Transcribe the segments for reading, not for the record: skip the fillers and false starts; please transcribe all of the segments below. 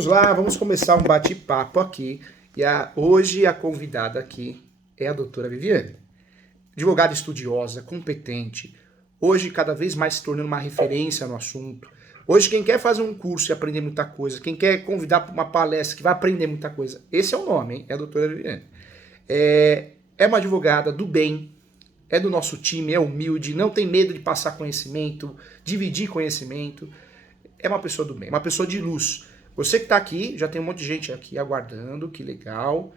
vamos lá, vamos começar um bate-papo aqui. Hoje a convidada aqui é a doutora Viviane. Advogada estudiosa, competente, hoje cada vez mais se tornando uma referência no assunto. Hoje quem quer fazer um curso e aprender muita coisa, quem quer convidar para uma palestra que vai aprender muita coisa, esse é o nome, hein? É a doutora Viviane. É uma advogada do bem, é do nosso time, é humilde, não tem medo de passar conhecimento, dividir conhecimento. É uma pessoa do bem, uma pessoa de luz. Você que está aqui, já tem um monte de gente aqui aguardando, que legal.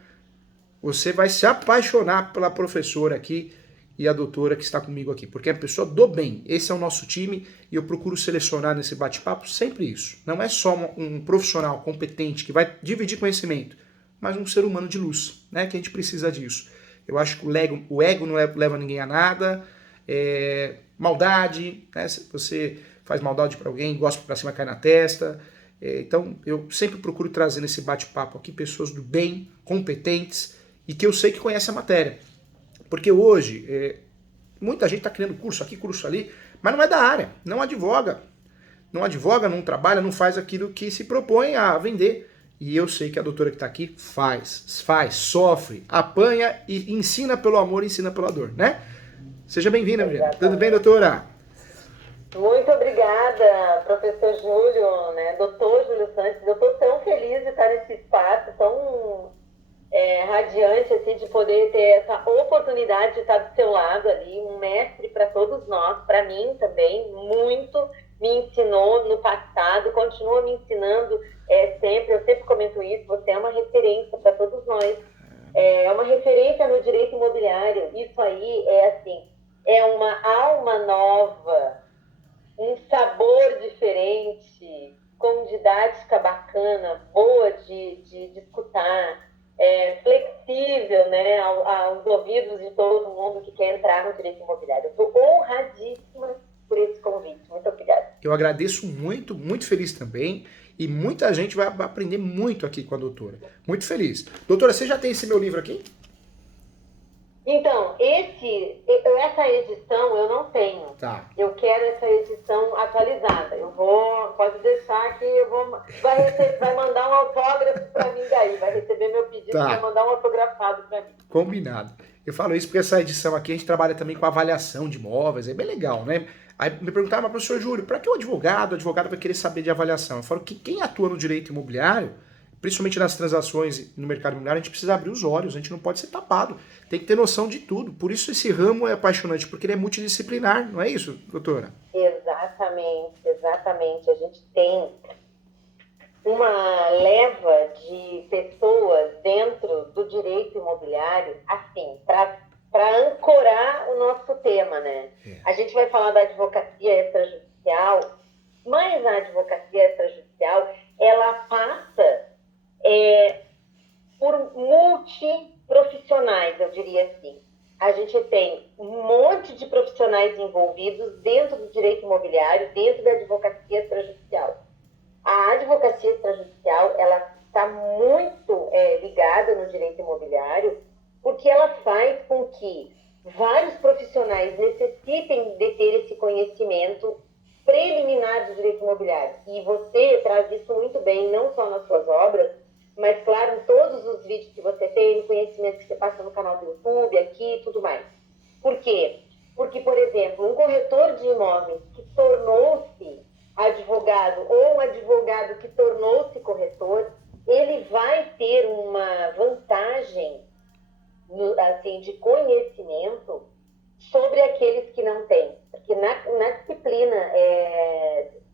Você vai se apaixonar pela professora aqui e a doutora que está comigo aqui, porque é uma pessoa do bem. Esse é o nosso time e eu procuro selecionar nesse bate-papo sempre isso. Não é só um profissional competente que vai dividir conhecimento, mas um ser humano de luz, né? Que a gente precisa disso. Eu acho que o ego não leva ninguém a nada, maldade, né? Se você faz maldade para alguém, gosta para cima, cai na testa. Então, eu sempre procuro trazer nesse bate-papo aqui pessoas do bem, competentes e que eu sei que conhecem a matéria. Porque hoje, muita gente está criando curso aqui, curso ali, mas não é da área, não advoga. Não advoga, não trabalha, não faz aquilo que se propõe a vender. E eu sei que a doutora que está aqui faz, sofre, apanha e ensina pelo amor, ensina pela dor, né? Seja bem-vinda, Viviane. Tudo bem, doutora? Muito obrigada, professor Júlio, né? Doutor Júlio Santos. Eu estou tão feliz de estar nesse espaço, tão radiante assim, de poder ter essa oportunidade de estar do seu lado ali, um mestre para todos nós, para mim também, muito me ensinou no passado, continua me ensinando sempre, eu sempre comento isso, você é uma referência para todos nós, é uma referência no direito imobiliário, isso aí é uma alma nova, um sabor diferente, com didática bacana, boa de escutar, flexível, né, aos ouvidos de todo mundo que quer entrar no direito imobiliário. Eu estou honradíssima por esse convite. Muito obrigada. Eu agradeço muito, muito feliz também. E muita gente vai aprender muito aqui com a doutora. Muito feliz. Doutora, você já tem esse meu livro aqui? Então, essa edição eu não tenho. Tá. Eu quero essa edição atualizada. Pode deixar que vai mandar um autógrafo para mim daí. Vai receber meu pedido, Tá. Vai mandar um autografado para mim. Combinado. Eu falo isso porque essa edição aqui a gente trabalha também com avaliação de imóveis, é bem legal, né? Aí me perguntaram, mas professor Júlio, para que o advogado vai querer saber de avaliação? Eu falo que quem atua no direito imobiliário, principalmente nas transações no mercado imobiliário, a gente precisa abrir os olhos, a gente não pode ser tapado, tem que ter noção de tudo. Por isso esse ramo é apaixonante, porque ele é multidisciplinar, não é isso, doutora? Exatamente. A gente tem uma leva de pessoas dentro do direito imobiliário, assim, para ancorar o nosso tema, né? A gente vai falar da advocacia extrajudicial, mas a advocacia extrajudicial, ela passa por multiprofissionais, eu diria assim. A gente tem um monte de profissionais envolvidos dentro do direito imobiliário, dentro da advocacia extrajudicial. A advocacia extrajudicial, ela está muito ligada no direito imobiliário, porque ela faz com que vários profissionais necessitem de ter esse conhecimento preliminar do direito imobiliário. E você traz isso muito bem, não só nas suas obras, mas, claro, em todos os vídeos que você tem, no conhecimento que você passa no canal do YouTube, aqui e tudo mais. Por quê? Porque, por exemplo, um corretor de imóveis que tornou-se advogado ou um advogado que tornou-se corretor, ele vai ter uma vantagem assim, de conhecimento sobre aqueles que não têm. Porque na disciplina,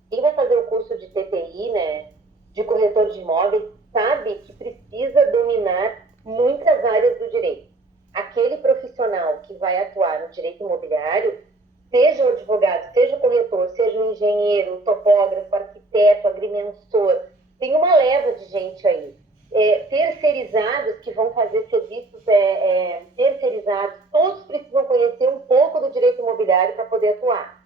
quem vai fazer o curso de TPI, né, de corretor de imóveis, sabe que precisa dominar muitas áreas do direito. Aquele profissional que vai atuar no direito imobiliário, seja o advogado, seja o corretor, seja o engenheiro, o topógrafo, arquiteto, agrimensor, tem uma leva de gente aí. Terceirizados que vão fazer serviços terceirizados, todos precisam conhecer um pouco do direito imobiliário para poder atuar.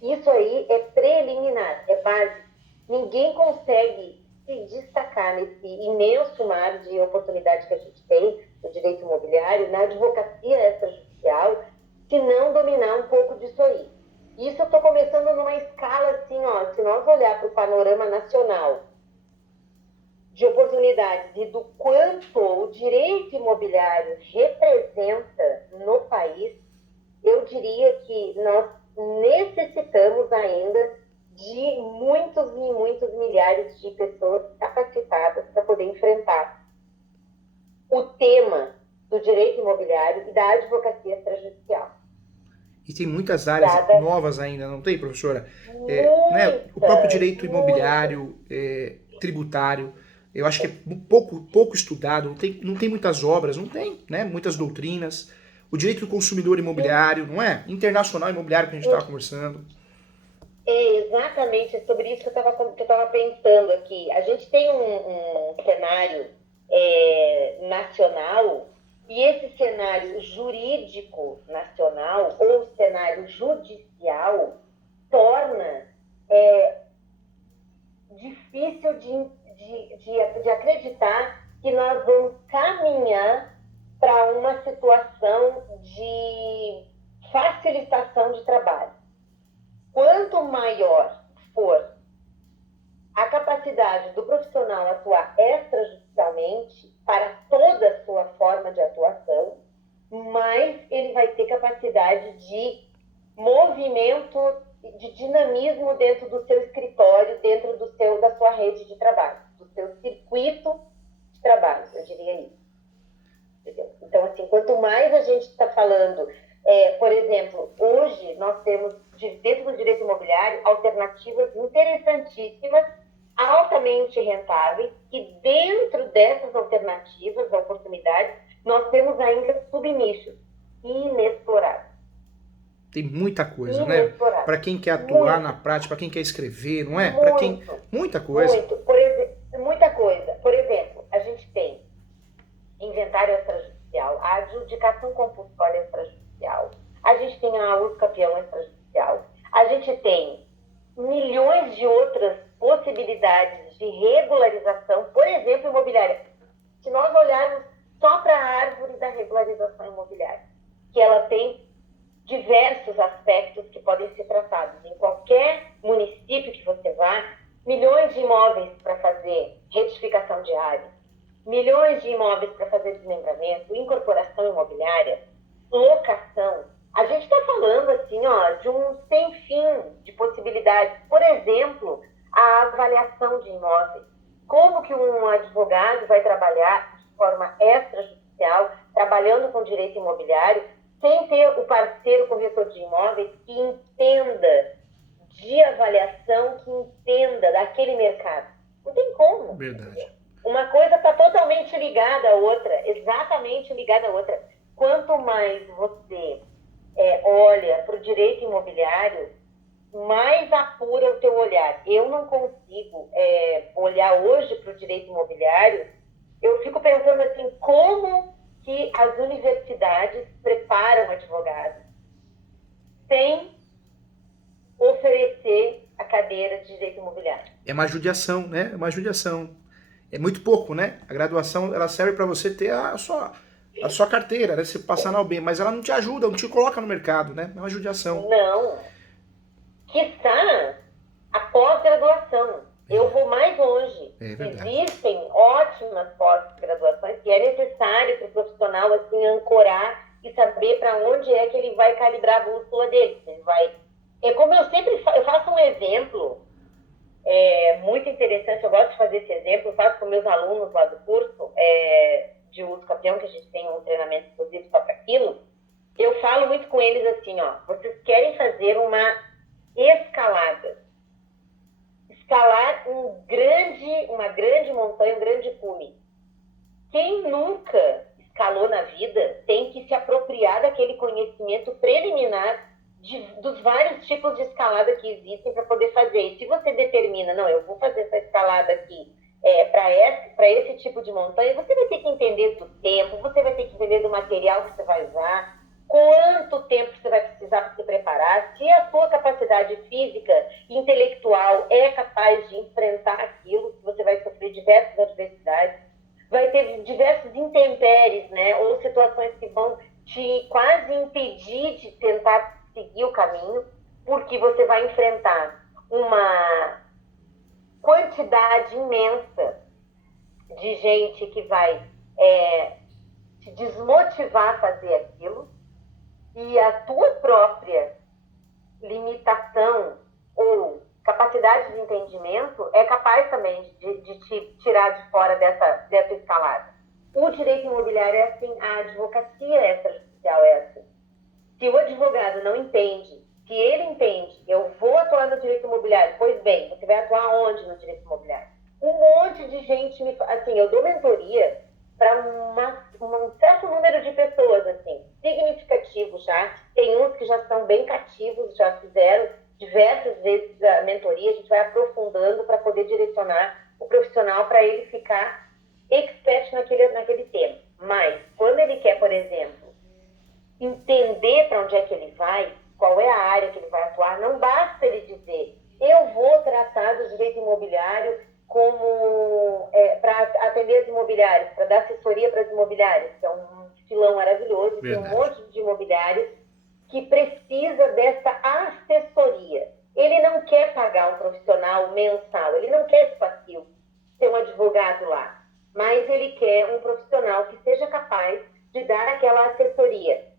Isso aí é preliminar, é básico. Ninguém consegue se destacar nesse imenso mar de oportunidade que a gente tem no direito imobiliário, na advocacia extrajudicial, se não dominar um pouco disso aí. Isso eu estou começando numa escala assim, ó, se nós olhar para o panorama nacional, de oportunidades e do quanto o direito imobiliário representa no país, eu diria que nós necessitamos ainda de muitos e muitos milhares de pessoas capacitadas para poder enfrentar o tema do direito imobiliário e da advocacia extrajudicial. E tem muitas áreas novas ainda, não tem, professora? Né, o próprio direito imobiliário, tributário, eu acho que é pouco estudado, não tem muitas obras, não tem, né? Muitas doutrinas. O direito do consumidor imobiliário, não é? Internacional imobiliário que a gente estava conversando. É exatamente sobre isso que eu estava pensando aqui. A gente tem um cenário nacional, e esse cenário jurídico nacional ou cenário judicial torna difícil de acreditar que nós vamos caminhar para uma situação de facilitação de trabalho. Quanto maior for a capacidade do profissional atuar extrajudicialmente para toda a sua forma de atuação, mais ele vai ter capacidade de movimento, de dinamismo dentro do seu escritório, dentro da sua rede de trabalho, do seu circuito de trabalho, eu diria isso. Entendeu? Então, assim, quanto mais a gente está falando, por exemplo, hoje nós temos, dentro do direito imobiliário, alternativas interessantíssimas, altamente rentáveis, e dentro dessas alternativas, oportunidades, nós temos ainda subnichos inexplorados. Tem muita coisa, né? Para quem quer atuar na prática, para quem quer escrever, não é? Para quem... Muita coisa. Muita coisa. Por exemplo, a gente tem inventário extrajudicial, a adjudicação compulsória extrajudicial, a gente tem a uso campeão extrajudicial, a gente tem milhões de outras possibilidades de regularização, por exemplo, imobiliária. Se nós olharmos só para a árvore da regularização imobiliária, que ela tem diversos aspectos que podem ser tratados em qualquer município que você vá, milhões de imóveis para fazer retificação de área, milhões de imóveis para fazer desmembramento, incorporação imobiliária, locação. A gente está falando assim, ó, de um sem fim de possibilidades. Por exemplo, a avaliação de imóveis. Como que um advogado vai trabalhar de forma extrajudicial, trabalhando com direito imobiliário, sem ter o parceiro corretor de imóveis que entenda de avaliação, que entenda daquele mercado? Não tem como. Verdade. Uma coisa está totalmente ligada à outra, exatamente ligada à outra. Quanto mais você olha para o direito imobiliário, mais apura o teu olhar. Eu não consigo olhar hoje para o direito imobiliário, eu fico pensando assim, como que as universidades preparam advogados sem oferecer a cadeira de direito imobiliário. É uma judiação, né? É uma judiação. É muito pouco, né? A graduação, ela serve para você ter a sua carteira, né? Você passar na UB, mas ela não te ajuda, não te coloca no mercado, né? É uma judiação. Não. Quiçá a pós-graduação. Eu vou mais longe. Existem ótimas pós-graduações que é necessário para o profissional assim, ancorar e saber para onde é que ele vai calibrar a bússola dele. Ele vai... como eu sempre eu faço um exemplo muito interessante, eu gosto de fazer esse exemplo, eu faço com meus alunos lá do curso de uso campeão, que a gente tem um treinamento exclusivo só para aquilo. Eu falo muito com eles assim, ó, vocês querem fazer uma escalada. Escalar uma grande montanha, um grande cume. Quem nunca escalou na vida tem que se apropriar daquele conhecimento preliminar dos vários tipos de escalada que existem para poder fazer. E se você determina, não, eu vou fazer essa escalada aqui para esse tipo de montanha, você vai ter que entender do tempo, você vai ter que entender do material que você vai usar, quanto tempo você vai precisar para se preparar, se a sua capacidade física e intelectual é capaz de enfrentar aquilo, você vai sofrer diversas adversidades, vai ter diversos intempéries, né, ou situações que vão te quase impedir de tentar seguir o caminho, porque você vai enfrentar uma quantidade imensa de gente que vai te desmotivar a fazer aquilo, e a tua própria limitação ou capacidade de entendimento é capaz também de te tirar de fora dessa escalada. O direito imobiliário é assim, a advocacia extrajudicial é assim. Se o advogado não entende, se ele entende, eu vou atuar no direito imobiliário, pois bem, você vai atuar onde no direito imobiliário? Um monte de gente, assim, eu dou mentoria para um certo número de pessoas, assim, significativo já. Tem uns que já são bem cativos, já fizeram diversas vezes a mentoria, a gente vai aprofundando para poder direcionar o profissional para ele ficar expert naquele tema. Mas, quando ele quer, por exemplo, entender para onde é que ele vai, qual é a área que ele vai atuar, não basta ele dizer, eu vou tratar do direito imobiliário como para atender as imobiliárias, para dar assessoria para as imobiliárias, que é um filão maravilhoso, tem um monte de imobiliários que precisa dessa assessoria. Ele não quer pagar um profissional mensal, ele não quer esse passivo, ter um advogado lá, mas ele quer um profissional que seja capaz de dar aquela assessoria.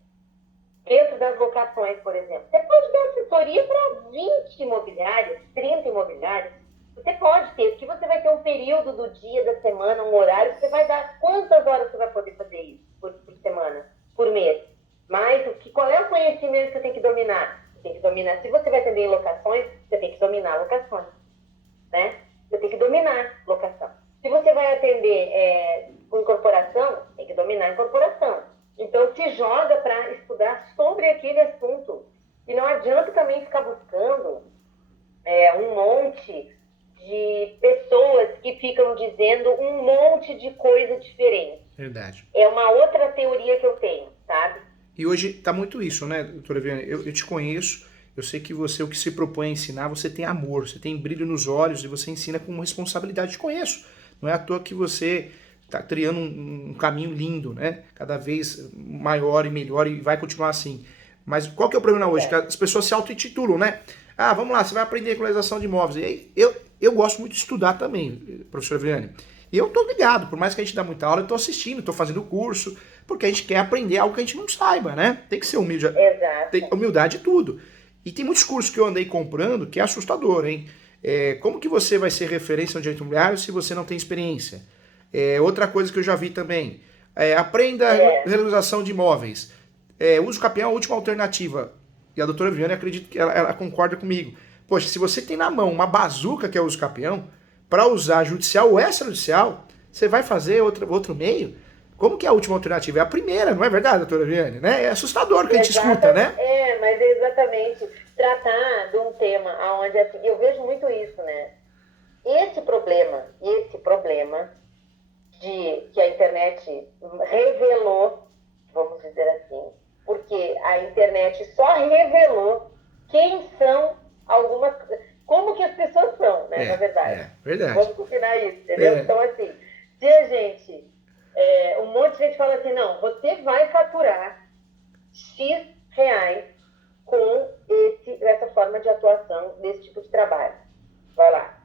Dentro das locações, por exemplo, você pode dar assessoria para 20 imobiliários, 30 imobiliários. Você pode ter, porque você vai ter um período do dia, da semana, um horário, você vai dar quantas horas você vai poder fazer isso por semana, por mês. Mas qual é o conhecimento que você tem que dominar? Você tem que dominar. Se você vai atender em locações, você tem que dominar locações, né? Você tem que dominar locação. Se você vai atender com incorporação, tem que dominar a incorporação. Então, se joga para estudar sobre aquele assunto. E não adianta também ficar buscando um monte de pessoas que ficam dizendo um monte de coisa diferente. Verdade. É uma outra teoria que eu tenho, sabe? E hoje tá muito isso, né, doutora Viviane? Eu te conheço, eu sei que você, o que se propõe a ensinar, você tem amor, você tem brilho nos olhos e você ensina com responsabilidade. Te conheço. Não é à toa que você está criando um caminho lindo, né? Cada vez maior e melhor e vai continuar assim. Mas qual que é o problema hoje? Que as pessoas se auto-intitulam, né? Ah, vamos lá, você vai aprender regularização de imóveis. E aí, eu gosto muito de estudar também, professora Viviane. E eu tô ligado, por mais que a gente dá muita aula, eu tô assistindo, tô fazendo curso, porque a gente quer aprender algo que a gente não saiba, né? Tem que ser humilde. Exato. Tem humildade e tudo. E tem muitos cursos que eu andei comprando que é assustador, hein? Como que você vai ser referência no direito imobiliário se você não tem experiência? Outra coisa que eu já vi também, aprenda regularização de imóveis. Uso capião é a última alternativa. E a doutora Viviane, acredito que ela concorda comigo. Poxa, se você tem na mão uma bazuca que é o uso capião, para usar judicial ou extrajudicial, você vai fazer outro meio? Como que é a última alternativa? É a primeira, não é verdade, doutora Viviane? Né? É assustador o que a gente escuta, né? Mas é exatamente tratar de um tema onde, assim, eu vejo muito isso, né? Esse problema de que a internet revelou, vamos dizer assim, porque a internet só revelou quem são como que as pessoas são, né, na verdade. Verdade. Vamos combinar isso, entendeu? Então, assim, se a gente, um monte de gente fala assim, não, você vai faturar X reais com essa forma de atuação, desse tipo de trabalho. Vai lá.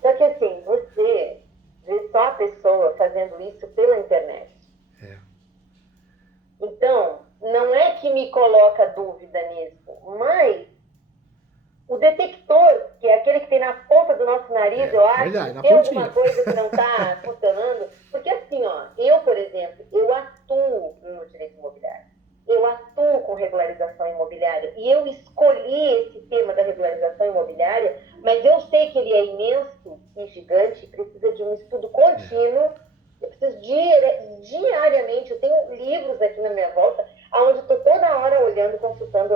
Só que, assim, você vê só a pessoa fazendo isso pela internet. Então, não é que me coloca dúvida nisso, mas o detector, que é aquele que tem na ponta do nosso nariz, eu acho, verdade, que tem alguma coisa que não está funcionando. Porque assim, eu, por exemplo, eu atuo no direito imobiliário. Eu atuo com regularização imobiliária. E eu escolhi esse tema da regularização imobiliária, mas eu sei que ele é imenso e gigante, precisa de um estudo contínuo. Eu preciso diariamente, eu tenho livros aqui na minha volta, onde eu estou toda hora olhando, consultando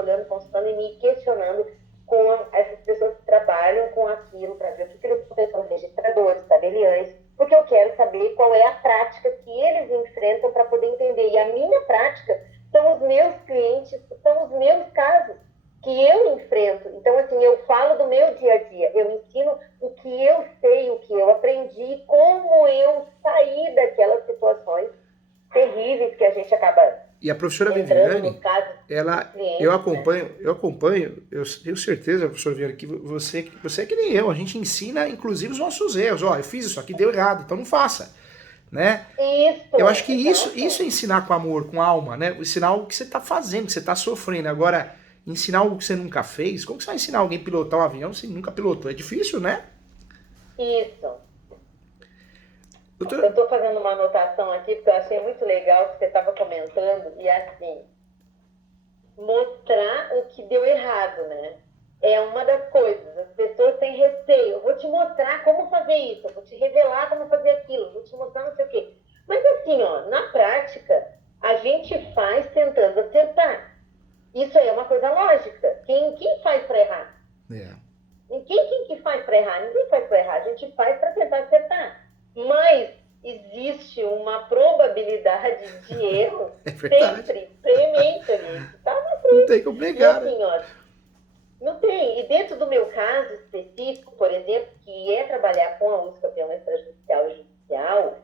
e me questionando com essas pessoas que trabalham com aquilo, para ver o que eles estão pensando, registradores, tabeliães, porque eu quero saber qual é a prática que eles enfrentam para poder entender. E a minha prática são os meus clientes, são os meus casos que eu enfrento. Então, assim, eu falo do meu dia a dia, eu ensino o que eu sei, o que eu aprendi, como eu saí daquelas situações terríveis que a gente acaba. E a professora Viviane, eu acompanho, eu tenho certeza, professora Viviane, que você é que nem eu, a gente ensina inclusive os nossos erros. Eu fiz isso aqui, deu errado, então não faça. né? Isso, Eu acho que exato. isso é ensinar com amor, com alma, né? Ensinar algo que você está fazendo, que você está sofrendo. Agora, ensinar algo que você nunca fez, como que você vai ensinar alguém a pilotar um avião se nunca pilotou? É difícil, né? Isso. Eu Doutora, estou fazendo uma anotação aqui, porque eu achei muito legal o que você estava comentando, e assim, mostrar o que deu errado, né? É uma das coisas. As pessoas têm receio. Eu vou te mostrar como fazer isso, eu vou te revelar como fazer aquilo, vou te mostrar não sei o quê. Mas assim, ó, na prática, a gente faz tentando acertar. Isso aí é uma coisa lógica. Quem faz para errar? é, Quem que faz para errar? Ninguém faz para errar. A gente faz para tentar acertar. Mas existe uma probabilidade de erro é verdade. sempre premente ali. Tá na Não tem frente. como E negar, né? assim, ó, não tem. E dentro do meu caso específico, por exemplo, que é trabalhar com a USP, campeão extrajudicial e judicial,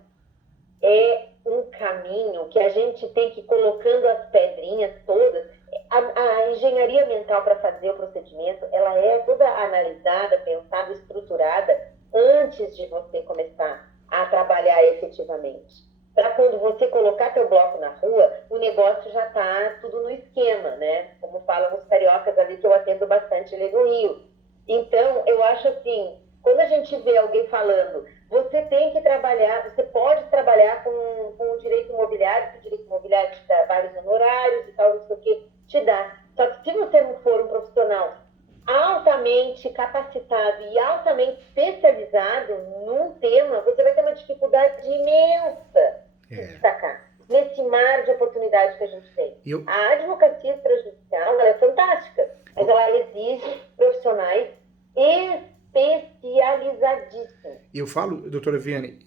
é um caminho que a gente tem que ir colocando as pedrinhas todas. A engenharia mental para fazer o procedimento, ela é toda analisada, pensada, estruturada antes de você começar a trabalhar efetivamente. Para quando você colocar teu bloco na rua, o negócio já está tudo no esquema, né? Como falam os cariocas ali, que eu atendo bastante ali no Rio. Então, eu acho assim, quando a gente vê alguém falando, você tem que trabalhar, você pode trabalhar com o direito imobiliário, que o direito imobiliário te dá vários honorários e tal, não sei o que, te dá. Só que se você não for um profissional altamente capacitado e altamente especializado num tema, você vai ter uma dificuldade imensa de É. destacar nesse mar de oportunidades que a gente tem. Eu, A advocacia extrajudicial ela é fantástica, mas ela exige profissionais especializadíssimos. eu falo, doutora Viane,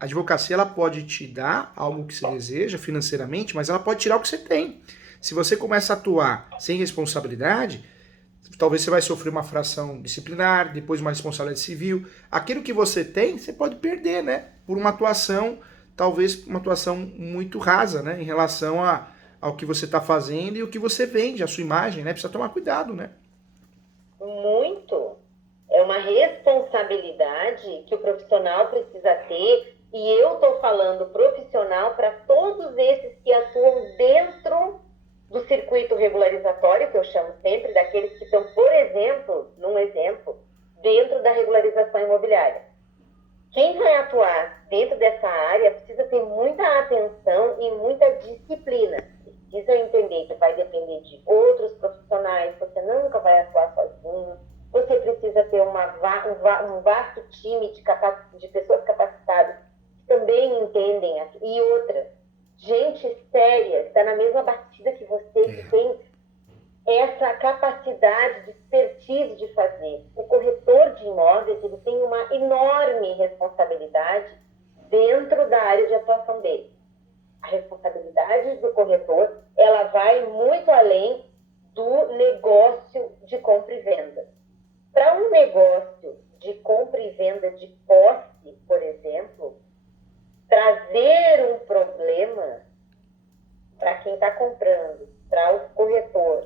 a advocacia ela pode te dar algo que você deseja financeiramente, mas ela pode tirar o que você tem. Se você começa a atuar sem responsabilidade, talvez você vai sofrer uma fração disciplinar, depois uma responsabilidade civil. Aquilo que você tem, você pode perder, né? Por uma atuação, talvez uma atuação muito rasa, né? Em relação ao que você está fazendo e o que você vende, a sua imagem, né? Precisa tomar cuidado, né? Muito. É uma responsabilidade que o profissional precisa ter, e eu estou falando profissional para todos esses que atuam dentro do circuito regularizatório, que eu chamo sempre, daqueles que estão, por exemplo, num exemplo, dentro da regularização imobiliária. Quem vai atuar dentro dessa área precisa ter muita atenção e muita disciplina. Precisa entender que vai depender de outros profissionais, você nunca vai atuar sozinho, você precisa ter um vasto time de pessoas capacitadas que também entendem. E outra, gente séria, está na mesma batida que você, que tem essa capacidade de expertise de fazer. O corretor de imóveis ele tem uma enorme responsabilidade dentro da área de atuação dele. A responsabilidade do corretor ela vai muito além do negócio de compra e venda. Para um negócio de compra e venda de posse, por exemplo, trazer um problema para quem está comprando, para o corretor,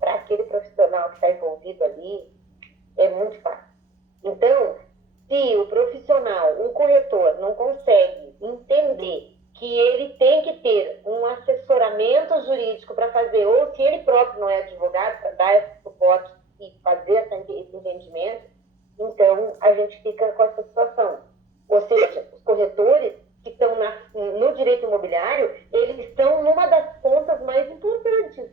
para aquele profissional que está envolvido ali, é muito fácil. Então, se o profissional, o corretor, não consegue entender que ele tem que ter um assessoramento jurídico para fazer, ou se ele próprio não é advogado, para dar esse suporte e fazer esse entendimento, então a gente fica com essa situação. Ou seja, os corretores que estão no direito imobiliário, eles estão numa das pontas mais importantes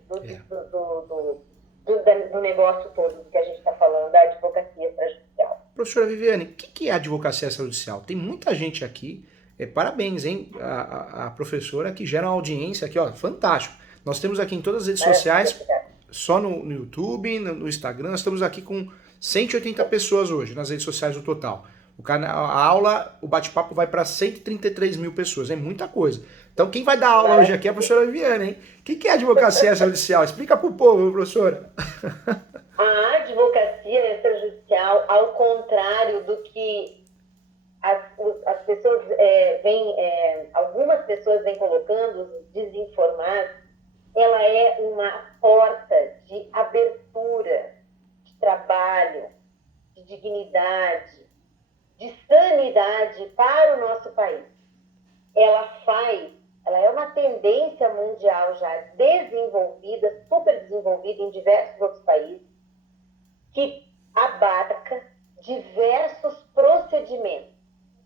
do negócio todo que a gente está falando, da advocacia extrajudicial. Professora Viviane, o que é a advocacia extrajudicial? Tem muita gente aqui, parabéns, hein? A professora que gera uma audiência aqui, ó, fantástico. Nós temos aqui em todas as redes sociais, só no YouTube, no Instagram, nós estamos aqui com 180 pessoas hoje nas redes sociais no total. A aula, o bate-papo vai para 133 mil pessoas, é muita coisa. Então quem vai dar aula hoje aqui é a professora Viviane, hein? O que é a advocacia extrajudicial? Explica para o povo, professora. A advocacia extrajudicial, ao contrário do que as pessoas algumas pessoas vêm colocando, os desinformados, ela é uma porta de abertura, de trabalho, de dignidade, de sanidade para o nosso país. tendência mundial já desenvolvida, super desenvolvida em diversos outros países, que abarca diversos procedimentos.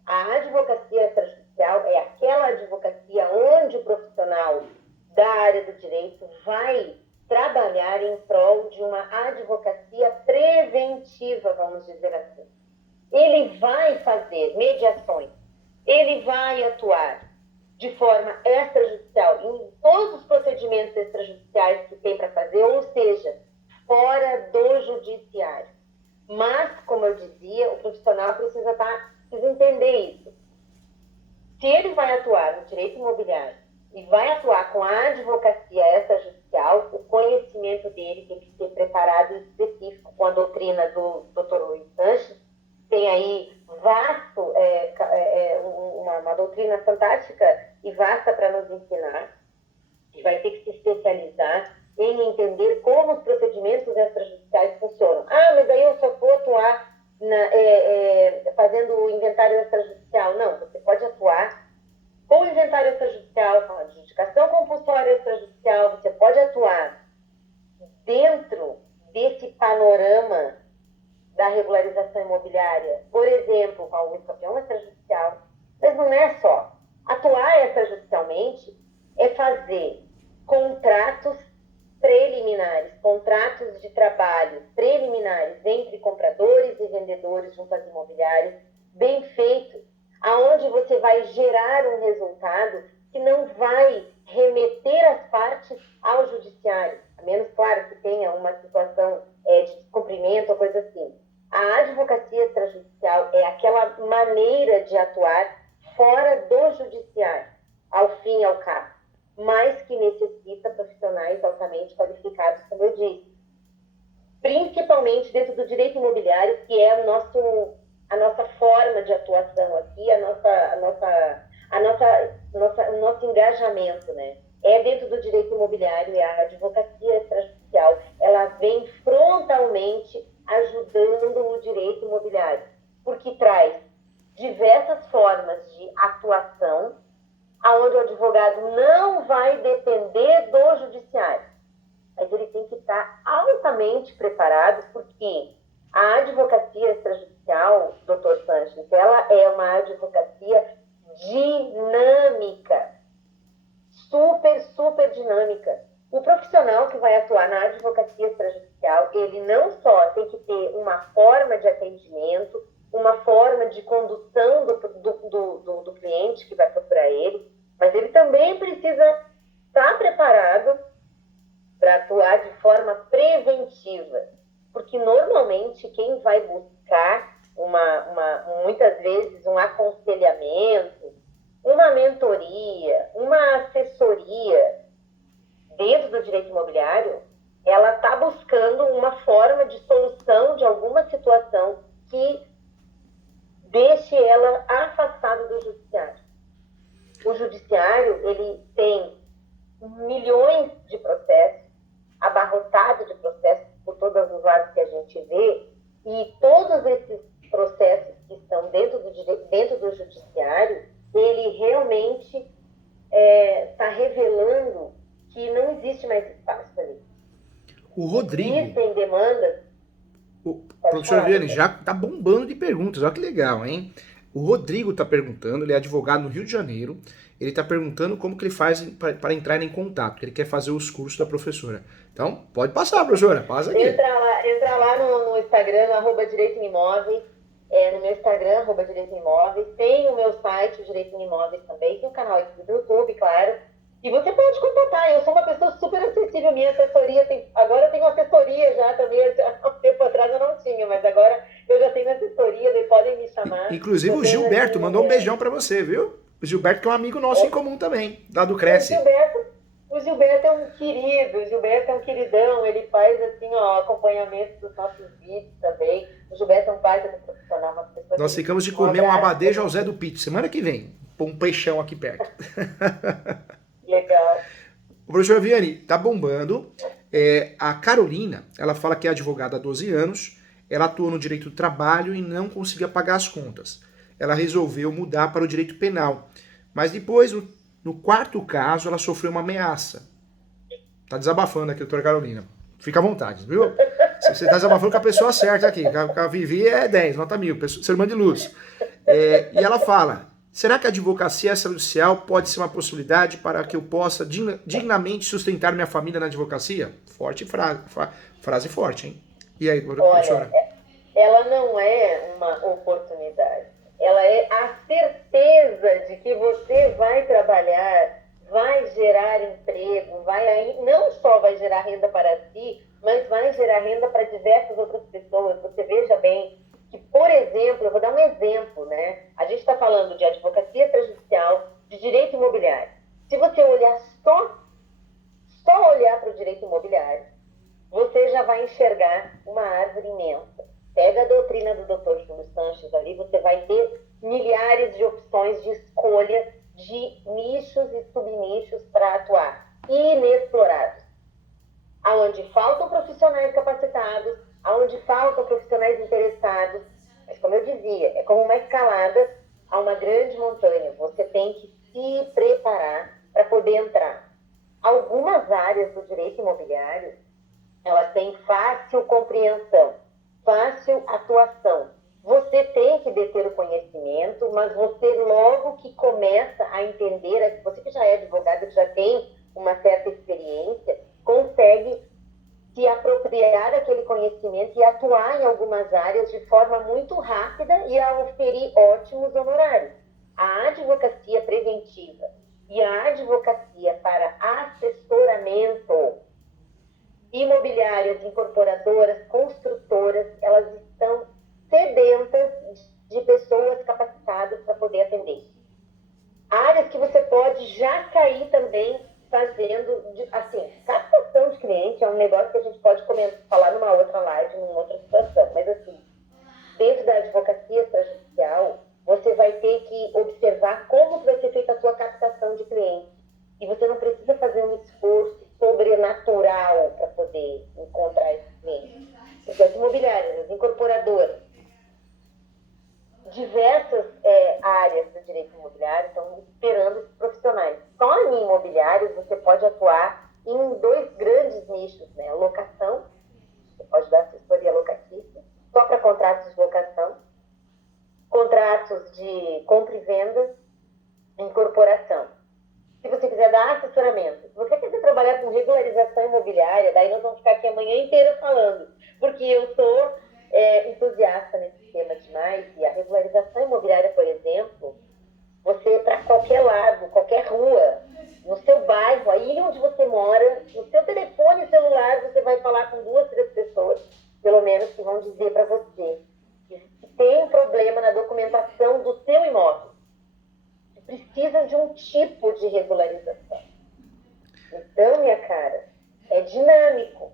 A advocacia extrajudicial é aquela advocacia onde o profissional da área do direito vai trabalhar em prol de uma advocacia preventiva, vamos dizer assim. Ele vai fazer mediações, ele vai atuar de forma extrajudicial em todos os procedimentos extrajudiciais que tem para fazer, ou seja, fora do judiciário. Mas, como eu dizia, o profissional precisa entender isso. Se ele vai atuar no direito imobiliário e vai atuar com a advocacia extrajudicial, o conhecimento dele tem que ser preparado em específico com a doutrina do Dr. Luiz Sanches. Tem aí uma doutrina fantástica e vasta para nos ensinar, e vai ter que se especializar em entender como os procedimentos extrajudiciais funcionam. Mas aí eu só vou atuar fazendo o inventário extrajudicial. Não, você pode atuar com o inventário extrajudicial, com a adjudicação compulsória extrajudicial, você pode atuar dentro desse panorama da regularização imobiliária, por exemplo, com o escapião extrajudicial. Mas não é só. Atuar extrajudicialmente é fazer contratos preliminares, contratos de trabalho preliminares entre compradores e vendedores junto às imobiliárias, bem feitos, aonde você vai gerar um resultado que não vai remeter as partes ao judiciário, a menos, claro, que tenha uma situação de descumprimento ou coisa assim. A advocacia extrajudicial é aquela maneira de atuar fora do judiciário, ao fim e ao cabo, mas que necessita profissionais altamente qualificados, como eu disse. Principalmente dentro do direito imobiliário, que é a nossa forma de atuação aqui, o nosso engajamento, né? É dentro do direito imobiliário, e a advocacia extrajudicial, ela vem frontalmente ajudando o direito imobiliário, porque traz diversas formas de atuação, aonde o advogado não vai depender do judiciário, mas ele tem que estar altamente preparado, porque a advocacia extrajudicial, doutor Sanches, ela é uma advocacia dinâmica, super dinâmica. O profissional que vai atuar na advocacia extrajudicial, ele não só tem que ter uma forma de atendimento, uma forma de condução do cliente que vai procurar ele, mas ele também precisa estar preparado para atuar de forma preventiva, porque normalmente quem vai buscar muitas vezes um aconselhamento, uma mentoria, uma assessoria dentro do direito imobiliário, ela está buscando uma forma de solução de alguma situação que deixe ela afastada do judiciário. O judiciário, ele tem milhões de processos, abarrotado de processos por todos os lados que a gente vê, e todos esses processos que estão dentro do judiciário, ele realmente está revelando que não existe mais espaço ali. O Rodrigo... Existem demandas... Professor Vianney, já tá bombando de perguntas, olha que legal, hein? O Rodrigo tá perguntando, ele é advogado no Rio de Janeiro, ele tá perguntando como que ele faz para entrar em contato, porque ele quer fazer os cursos da professora. Então, pode passar, professora, passa aqui. Entra lá no Instagram, no @Direito em Imóveis, no meu Instagram, @Direito em Imóveis, tem o meu site, o Direito em Imóveis também, tem o canal aqui do YouTube, claro. E você pode contatar, eu sou uma pessoa super acessível, minha assessoria agora eu tenho assessoria já também, há um tempo atrás eu não tinha, mas agora eu já tenho assessoria, eles podem me chamar. Inclusive o Gilberto mandou um beijão pra você, viu? O Gilberto que é um amigo nosso em comum também, lá do Cresce. O Gilberto é um querido, o Gilberto é um queridão, ele faz assim, acompanhamento dos nossos vídeos também. O Gilberto é um baita do profissional, uma pessoa. Nós ficamos de comer um abadê José do Pito, semana que vem, um peixão aqui perto. Legal. O professor Vianney, tá bombando. A Carolina, ela fala que é advogada há 12 anos, ela atua no direito do trabalho e não conseguia pagar as contas. Ela resolveu mudar para o direito penal, mas depois No quarto caso, ela sofreu uma ameaça. Tá desabafando aqui, doutora Carolina. Fica à vontade, viu? Você tá desabafando com a pessoa certa aqui. Com a Vivi é 10, nota 1000, ser humano de luz. E ela fala, será que a advocacia extrajudicial pode ser uma possibilidade para que eu possa dignamente sustentar minha família na advocacia? Forte frase forte, hein? E aí, professora? Olha, ela não é uma oportunidade. Ela é a certeza de que você vai trabalhar, vai gerar emprego, não só vai gerar renda para si, mas vai gerar renda para diversas outras pessoas. Você veja bem que, por exemplo, eu vou dar um exemplo, né? A gente está falando de advocacia extrajudicial, de direito imobiliário. Se você olhar só olhar para o direito imobiliário, você já vai enxergar uma árvore imensa. Pega a doutrina do Dr. Júlio Sanches ali, você vai ter milhares de opções de escolha de nichos e subnichos para atuar, inexplorados. Aonde faltam profissionais capacitados, aonde faltam profissionais interessados. Mas, como eu dizia, é como uma escalada a uma grande montanha. Você tem que se preparar para poder entrar. Algumas áreas do direito imobiliário, elas têm fácil compreensão, fácil atuação. Você tem que deter o conhecimento, mas você logo que começa a entender, você que já é advogado, que já tem uma certa experiência, consegue se apropriar daquele conhecimento e atuar em algumas áreas de forma muito rápida e a oferir ótimos honorários. A advocacia preventiva e a advocacia para assessoramento, imobiliárias, incorporadoras, construtoras, elas estão sedentas de pessoas capacitadas para poder atender. Áreas que você pode já cair também fazendo, assim, captação de cliente é um negócio que a gente pode falar numa outra live, numa outra situação, mas assim, dentro da advocacia extrajudicial, você vai ter que observar como que vai ser feita a sua captação de clientes. E você não precisa fazer um esforço sobrenatural para poder encontrar esses clientes. Porque as imobiliárias, as incorporadoras, diversas áreas do direito imobiliário estão esperando esses profissionais. Só em imobiliários você pode atuar em dois grandes nichos, né? Locação, você pode dar assessoria locatícia, só para contratos de locação, contratos de compra e venda, incorporação. Se você quiser dar assessoramento, se você quiser trabalhar com regularização imobiliária, daí nós vamos ficar aqui a manhã inteira falando, porque eu sou entusiasta nesse tema demais, e a regularização imobiliária, por exemplo, você para qualquer lado, qualquer rua, no seu bairro, aí onde você mora, no seu telefone celular, você vai falar com 2, 3 pessoas, pelo menos, que vão dizer para você que tem um problema na documentação do seu imóvel. Precisa de um tipo de regularização. Então, minha cara, é dinâmico,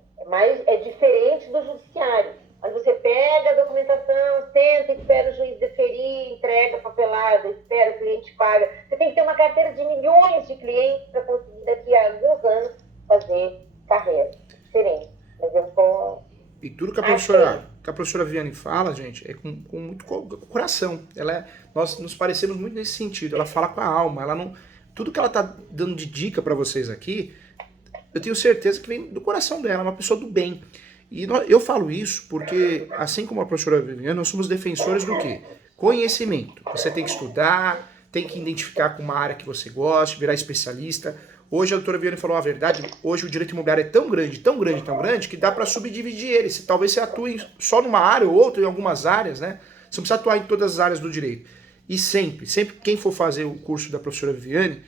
é diferente do judiciário. Onde você pega a documentação, senta, espera o juiz deferir, entrega a papelada, espera, o cliente paga. Você tem que ter uma carteira de milhões de clientes para conseguir daqui a alguns anos fazer carreira. Diferente. Mas eu vou... E tudo que a professora Viviane fala, gente, é com muito coração. Nós nos parecemos muito nesse sentido. Ela fala com a alma. Tudo que ela está dando de dica para vocês aqui, eu tenho certeza que vem do coração dela, uma pessoa do bem. E eu falo isso porque, assim como a professora Viviane, nós somos defensores do quê? Conhecimento. Você tem que estudar, tem que identificar com uma área que você gosta, virar especialista. Hoje a doutora Viviane falou a verdade, hoje o direito imobiliário é tão grande, tão grande, tão grande, que dá para subdividir ele. Talvez você atue só numa área ou outra, em algumas áreas, né? Você não precisa atuar em todas as áreas do direito. E sempre quem for fazer o curso da professora Viviane,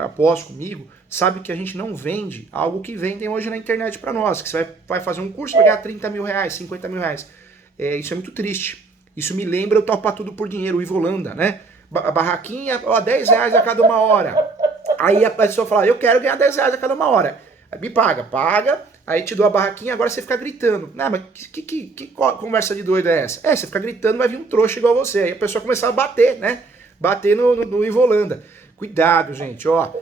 após comigo, sabe que a gente não vende algo que vendem hoje na internet para nós, que você vai fazer um curso e vai ganhar 30 mil reais, 50 mil reais. Isso é muito triste. Isso me lembra o Topa Tudo por Dinheiro, o Ivolanda, né? A barraquinha, 10 reais a cada uma hora. Aí a pessoa fala, eu quero ganhar 10 reais a cada uma hora. Aí me paga, aí te dou a barraquinha, agora você fica gritando. Não, mas que conversa de doido é essa? Você fica gritando, vai vir um trouxa igual você. Aí a pessoa começa a bater, né? Bater no Ivolanda. Cuidado, gente, ó.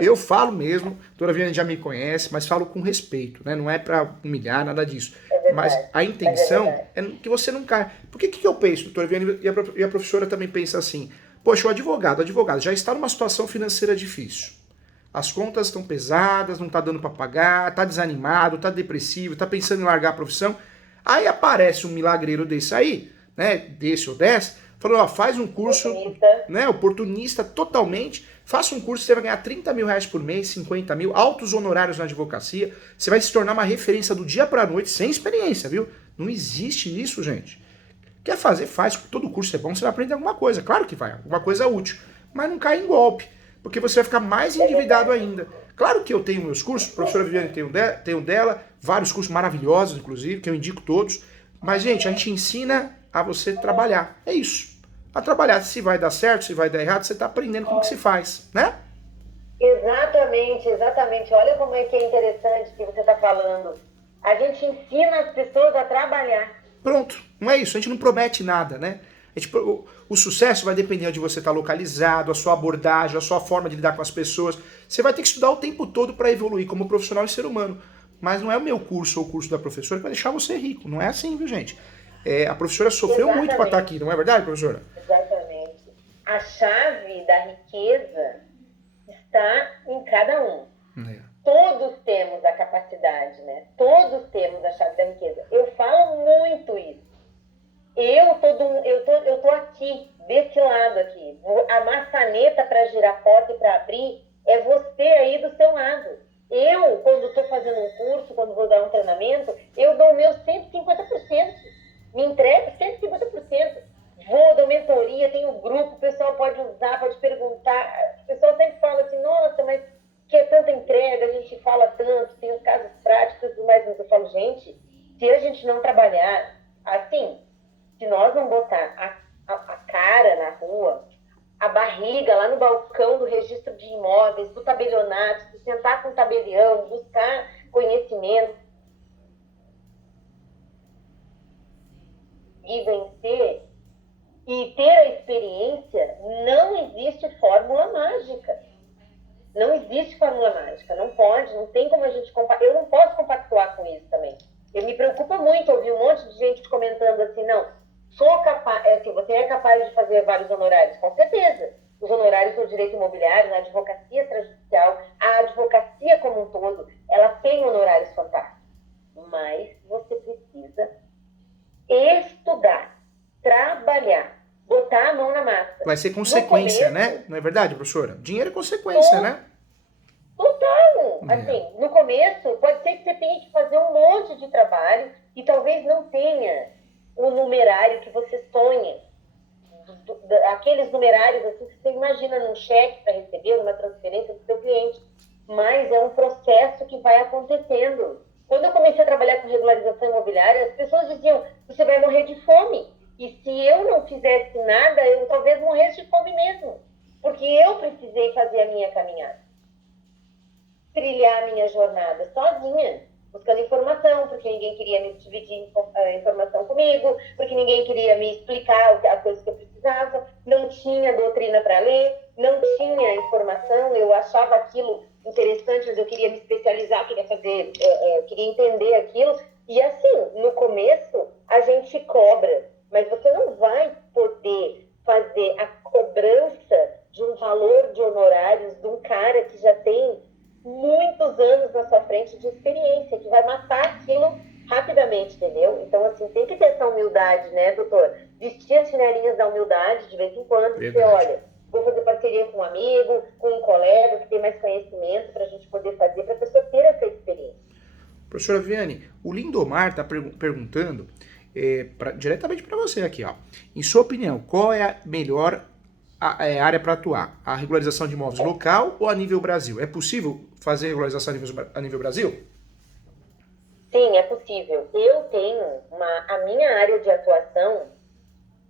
Eu falo mesmo, a doutora Viviane já me conhece, mas falo com respeito, né? Não é pra humilhar, nada disso. Mas a intenção é que você não caia. Por que eu penso, doutora Viviane, e a professora também pensa assim? Poxa, o advogado já está numa situação financeira difícil. As contas estão pesadas, não está dando para pagar, está desanimado, está depressivo, está pensando em largar a profissão. Aí aparece um milagreiro desse aí, né, desse ou desse, falou, ó, faz um curso, né, oportunista totalmente, faça um curso, você vai ganhar 30 mil reais por mês, 50 mil, altos honorários na advocacia, você vai se tornar uma referência do dia pra noite, sem experiência, viu? Não existe isso, gente. Quer fazer, faz, todo curso é bom, você vai aprender alguma coisa, claro que vai, alguma coisa útil, mas não cai em golpe, porque você vai ficar mais endividado ainda. Claro que eu tenho meus cursos, a professora Viviane tem um dela, vários cursos maravilhosos, inclusive, que eu indico todos, mas, gente, a gente ensina a você trabalhar, é isso. A trabalhar, se vai dar certo, se vai dar errado, você está aprendendo como que se faz, né? Exatamente, exatamente. Olha como é que é interessante que você está falando. A gente ensina as pessoas a trabalhar. Pronto, não é isso, a gente não promete nada, né? O sucesso vai depender de você estar localizado, a sua abordagem, a sua forma de lidar com as pessoas. Você vai ter que estudar o tempo todo para evoluir como profissional e ser humano. Mas não é o meu curso ou o curso da professora que vai deixar você rico. Não é assim, viu, gente? A professora sofreu muito para estar aqui, não é verdade, professora? Exatamente. A chave da riqueza está em cada um. Todos temos a capacidade, né? Todos temos a chave da riqueza. Eu falo muito isso. Eu tô aqui, desse lado aqui. A maçaneta para girar a porta e para abrir é você aí do seu lado. Eu, quando estou fazendo um curso, quando vou dar um treinamento, eu dou o meu 150%. Me entrego 150%. Vou, dou mentoria, tenho um grupo, o pessoal pode usar, pode perguntar. O pessoal sempre fala assim, nossa, mas que é tanta entrega, a gente fala tanto, tem os casos práticos e tudo mais. Mas eu falo, gente, se a gente não trabalhar assim, se nós não botar a cara na rua, a barriga lá no balcão do registro de imóveis, do tabelionato, se sentar com o tabelião, buscar conhecimento e vencer e ter a experiência, não existe fórmula mágica. Não existe fórmula mágica, não pode, não tem como a gente compactuar. Eu não posso compactuar com isso também. Me preocupa muito ouvir um monte de gente comentando assim, não, sou capaz, assim, você é capaz de fazer vários honorários? Com certeza. Os honorários no direito imobiliário, na advocacia extrajudicial, a advocacia como um todo, ela tem honorários fantásticos. Mas você precisa estudar, trabalhar, botar a mão na massa. Vai ser consequência, né? Não é verdade, professora? Dinheiro é consequência, né? Total! Assim, no começo, pode ser que você tenha que fazer um monte de trabalho e talvez não tenha o numerário que você sonha. Aqueles numerários assim, que você imagina num cheque para receber, numa transferência do seu cliente. Mas é um processo que vai acontecendo. Quando eu comecei a trabalhar com regularização imobiliária, as pessoas diziam, você vai morrer de fome. E se eu não fizesse nada, eu talvez morresse de fome mesmo. Porque eu precisei fazer a minha caminhada. Trilhar a minha jornada sozinha, buscando informação, porque ninguém queria me dividir informação comigo, porque ninguém queria me explicar as coisas que eu precisava, não tinha doutrina para ler, não tinha informação, eu achava aquilo interessante, mas eu queria me especializar, queria fazer, queria entender aquilo. E assim, no começo, a gente cobra, mas você não vai poder fazer a cobrança de um valor de honorários de um cara que já tem muitos anos na sua frente de experiência, que vai matar aquilo rapidamente, entendeu? Então, assim, tem que ter essa humildade, né, doutor? Vestir as chinelinhas da humildade de vez em quando e dizer, olha, vou fazer parceria com um amigo, com um colega que tem mais conhecimento para a gente poder fazer, para a pessoa ter essa experiência. Professora Viviane, o Lindomar está perguntando diretamente para você aqui, ó. Em sua opinião, qual é a melhor área para atuar? A regularização de imóveis local ou a nível Brasil? É possível fazer regularização a nível Brasil? Sim, é possível. Eu tenho a minha área de atuação,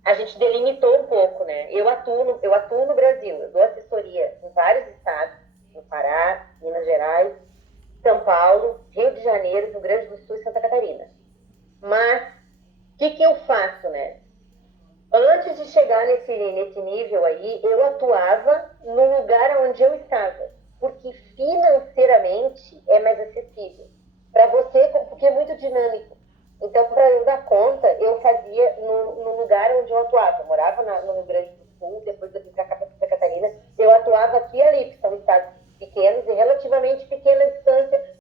a gente delimitou um pouco, né? Eu atuo no Brasil, eu dou assessoria em vários estados, no Pará, Minas Gerais, São Paulo, Rio de Janeiro, Rio Grande do Sul e Santa Catarina. Mas, o que eu faço, né? Antes de chegar nesse nível aí, eu atuava no lugar onde eu estava, porque financeiramente é mais acessível. Para você, porque é muito dinâmico. Então, para eu dar conta, eu fazia no lugar onde eu atuava. Eu morava no Rio Grande do Sul, depois eu vim para cá falava aqui e ali, que são estados pequenos e relativamente pequenas